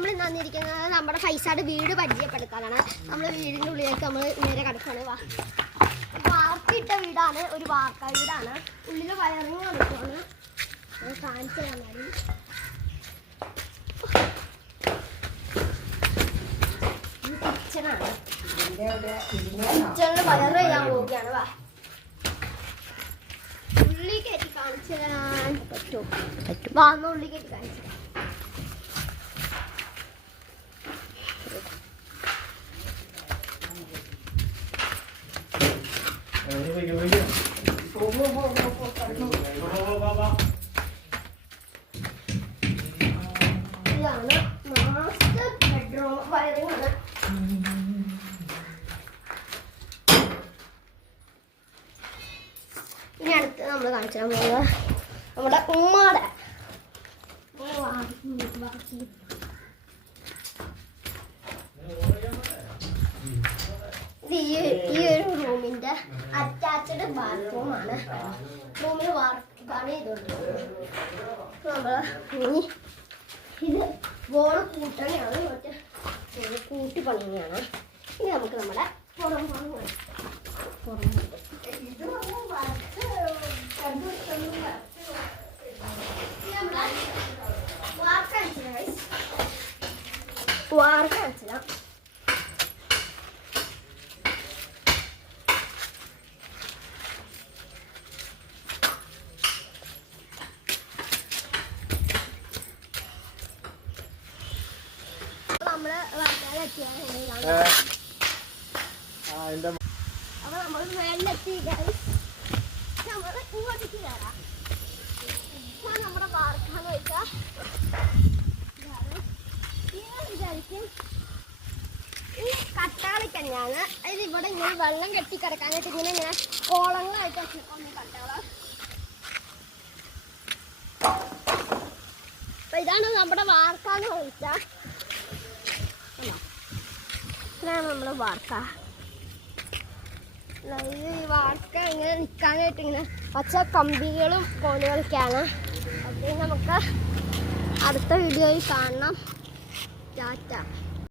നമ്മൾ ഇന്ന് വന്നിരിക്കുന്നത് നമ്മുടെ ഫൈസാട് വീട് പരിചയപ്പെടുത്താനാണ്. നമ്മൾ വീടിൻ്റെ ഉള്ളിലേക്ക് നമ്മൾ നേരെ കിടക്കാണ്. വാർത്തിട്ട വീടാണ്, ഒരു വാർക്ക വീടാണ്. ഉള്ളിൽ വയറിങ് നടക്കുവാണ്. കാണിച്ചു തന്നാലും കിച്ചണാണ്. കിച്ചണിൽ വയറ് ചെയ്യാൻ പോവുകയാണ്. ഉള്ളി കയറ്റി കാണിച്ചു തരാൻ പറ്റും. വന്ന് ഉള്ളി കയറ്റി കാണിച്ചു തരാം. ഇതാണ് മാസ്റ്റർ ബെഡ്റൂം. വയറിംഗ് ആണ്. ഇനി അടുത്ത് നമ്മൾ കാണിച്ചാൽ പോകുന്നത് നമ്മുടെ ഉമ്മാടെ ഈ ഒരു റൂമിന്റെ അറ്റാച്ച്ഡ് ബാത്റൂമാണ്. റൂമിൽ പണി ചെയ്തോണ്ട് നമ്മള് ഇനി ഇത് വോള് കൂട്ടണിയാണ്. മറ്റേ കൂട്ടി പണിയാണ്. ഇനി നമുക്ക് നമ്മുടെ പുറം നമ്മുടെ വാർക്കാണിച്ചില്ല. നമ്മള് അപ്പൊ നമ്മൾ വെള്ളെത്തി നമ്മള് ഇങ്ങോട്ടേക്ക് കയറാം. നമ്മുടെ വാർക്കാന്ന് വെച്ചാൽ വിചാരിക്കും ഈ കട്ടാളിക്കന്നെയാണ്. അതിൽ ഇവിടെ ഇങ്ങനെ വെള്ളം കെട്ടി കിടക്കാനായിട്ട് ഇങ്ങനെ കോളങ്ങളായിട്ട് ഒന്ന് കട്ടാള. അപ്പൊ ഇതാണ് നമ്മുടെ വാർക്കാന്ന് ചോദിച്ചാൽ. ഇതാണ് നമ്മുടെ വാർക്ക. ഈ വാർക്ക ഇങ്ങനെ നിൽക്കാനായിട്ട് ഇങ്ങനെ പച്ച കമ്പികളും കോലുകളൊക്കെയാണ്. അപ്പോൾ നമുക്ക് അടുത്ത വീഡിയോയിൽ കാണണം. ടാറ്റ.